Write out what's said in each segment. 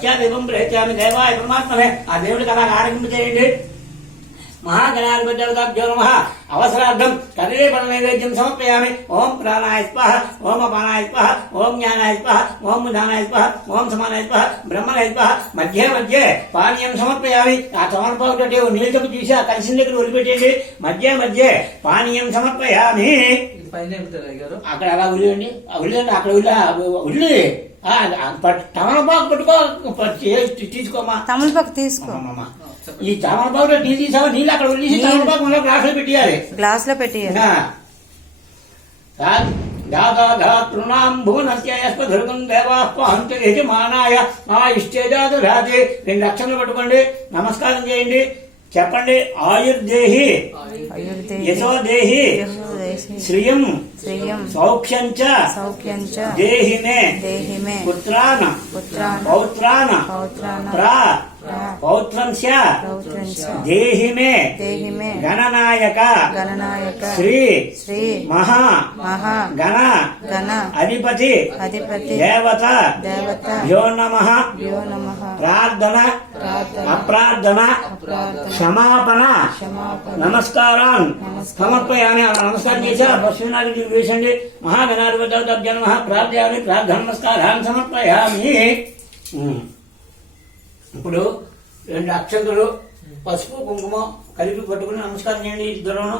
పశ్చాదేవం ప్రయత్యామి దేవాయ పరమాత్మనే ఆ దేవుడికి అలా ఆరగింపజేయండి. మహాగణాధిపత్యో నమః. అవసరార్థం కదలీఫల నైవేద్యం సమర్పయామి. ఓం ప్రాణాయ స్వాహ, ఓం అపానాయ స్వాహ, ఓం జ్ఞానాయ స్వాహ, ఓం ఉదానాయ స్వాహ, ఓం సమానాయ స్వాహ, బ్రహ్మణాయ స్వాహ. మధ్య మధ్య పానీయం సమర్పయామి. ఆ సమర్పటి నీళ్ళకు తీసి ఆ కలిసిన దగ్గర వదిలిపెట్టండి. మధ్య మధ్య పానీయం సమర్పయామి. అక్కడ అలా ఉల్లియండి, ఉల్లిండి అక్కడ ఉల్లి తమలపాకు పట్టుకో, తీసుకోమా తమలపాకు తీసుకో. ఈ తమలపాకు టీ తీసావా, నీళ్ళు అక్కడ ఉల్లి తమలపాకు మళ్ళీ గ్లాస్ లో పెట్టేయాలి. గ్లాస్ లో పెట్టేయాలి. దాతృణాం భువనస్యస్పధృగం దేవాహ్వంత యజమానాయ ఆ ఇష్టేజాదురాతి. 2 అక్షరాలు పట్టుకోండి, నమస్కారం చేయండి, చెప్పండి. ఆయుర్దేహి, యశోదేహి, శ్రియం, సౌఖ్యం చ దేహి మే పుత్రాన్ పౌత్రాన్ పౌత్రం స్య దేహి మే గణనాయక శ్రీ మహా గణ అధిపతి దేవత భ్యో నమః. ప్రార్థన అప్రార్థన క్షమాపణ నమస్కారాన్ సమర్పయామి. నమస్కారం చేసి పశ్చిమనాథుడికి వేసండి. మహాగణాధిపత్య నమః. ప్రార్థయామి, ప్రార్థన నమస్కారాన్ని సమర్పయామి. ఇప్పుడు 2 అక్షంతలు పసుపు కుంకుమ కలిపి పట్టుకుని నమస్కారం చేయండి ఇద్దరును.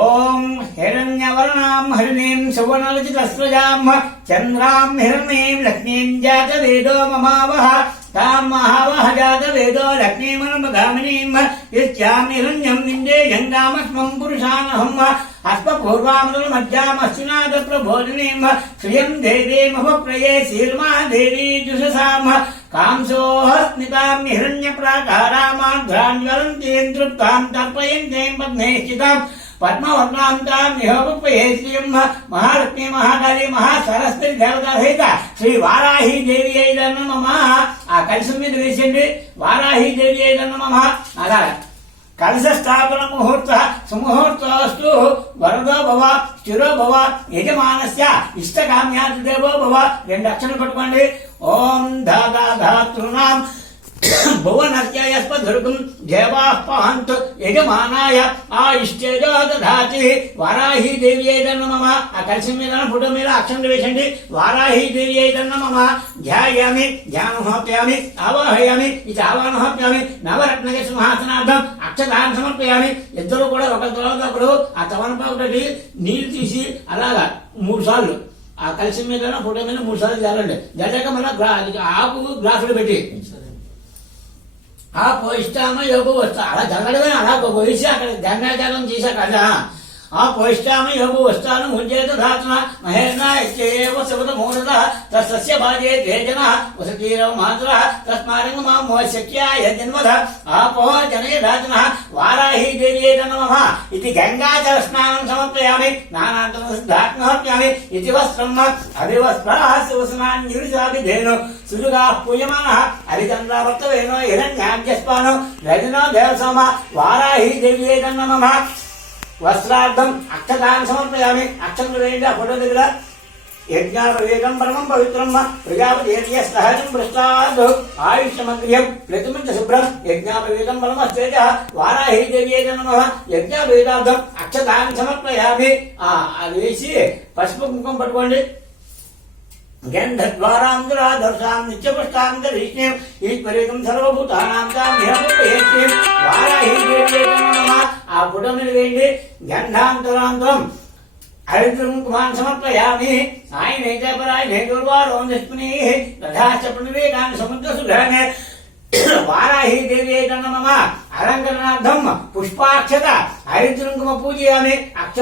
ఓం హిరణ్యవర్ణాం హరిణీం సువర్ణలచితస్రజాం చంద్రాం హిరణీం లక్ష్మీం జాత వేదో మమావహ తాం మహావహ జాత వేదో లక్ష్మీమనుమగామినీం ఇత్యామి హిరణ్యం నిందే గంగామస్మం పురుషానహం అస్మపూర్వామృతమధ్యామశ్చునాథ ప్రబోధినీం శ్రియం దేవీమభప్రయే శీర్మా దేవీ జుషసాం కాంసోహస్మితాం హిరణ్య ప్రాకారామాధ్రాన్వలంతీం తృప్తాం తర్పయంతీం పద్మేశ్చితాం పద్మవర్ణాం తాం నిహోపయే శ్రీం మహాలక్ష్మీ మహాకాళీ మహాసరస్వతి దేవతా సహిత శ్రీ వారాహి దేవి అయిన నమః. ఆ కలశం మీద వేసండి. వారాహి దేవి అయిన నమః. అలా కలశ స్థాపన ముహూర్త సుముహూర్తోస్తు వరదో భవ స్థిరో భవ యజమానస్య ఇష్టకామ్యాది దేవో భవ. 2 అక్షరాలు పట్టుకోండి. ఓం దాతృణాం భువనస్యస్పధృగం దేవాహ్వంతు యజమానాయ ఆ ఇష్టేజో దధాతి. వారాహి దేవి అయిన నమః. ఆ కలశం మీద ఫోటో మీద అక్షరం వేసండి. వారాహి దేవి అయిన నమః. ధ్యాయామి, ధ్యానోహోప్యామి, ఆవాహయామి, ఇది ఆవాహోప్యామి. నవరత్నక సింహాసనార్థం అక్షతాన్ని సమర్పయామి. ఇద్దరు కూడా ఒక తర్వాత ఒకడు ఆ తమలపాకు నీళ్లు తీసి అలాగా 3 సార్లు ఆ కలశం మీద ఫోటో మీద 3 సార్లు జల్లండి. జల్లాక మళ్ళీ ఆకు గ్లాసులు పెట్టి ఆ పోయిష్టామ యోగ వస్తా అలా జల్లడమే. అలా పోయిసి అక్కడ గంగాజలం చేశాక కదా ఆ పోయిష్టామ యోగ వస్తాను ముంచేత ధాతన మహేర్ణాయవ శబద మూఢ తస్య భాజే తేజన వసతీరవ మాత్ర తస్మారంగ మామో శక్యాయ జన్మధ ఆపో జనే ధాతన. వారాహి దేవి నమః. ఇది గంగాజల స్నానం సమర్పయామి. నానాంతరం సిద్ధాత్మహప్యామి. ఇది వస్త్రం అభివస్త్రాః శివసనాన్యురిసాభిధేను సుజుగా పూయమానః హరిచంద్రావర్తవేనో హిరణ్యాజ్ఞస్పానో రజనో దేవసమ. వారాహి దేవి నమః. వస్త్రార్థం అక్షతాన్ని సమర్పయామి. అక్షంతులు వేయండి ఆ ఫోటో దగ్గర. యజ్ఞాపవేదం పరమం పవిత్రం ప్రజాపతి సహజం భ్రష్టాద్ ఆయుష్యమగ్ర్యం ప్రతిమంచ శుభ్రం యజ్ఞాపవేదం పరమస్తేజ. వారాహి దేవి నమః. యజ్ఞాపవేదార్థం అక్షతాన్ని సమర్పయామి. అది వేసి పసుపు కుంకుమ పట్టుకోండి. గంధద్వారాంధ్రాదర్శాం నిత్యపుష్టాం దర్శనం ఈశ్వరేకం సర్వభూతానాం తాం నిహోపయేత్యం. వారాహి దేవి నమః. ఆ ఫోటో మీద వేయండి. గంధాంతరాంతరం హరిద్రకుంకుమాన్ సమర్పయామి. ఆయనైతపరాయణైర్వారోం నిష్పుని తథాచ పునరేకాన్ సముద్ర సుధరనే. వారాహి దేవి నమః. అలంకరణార్థం పుష్పాక్షత హరిద్రకుంకుమ పూజయామి. అక్ష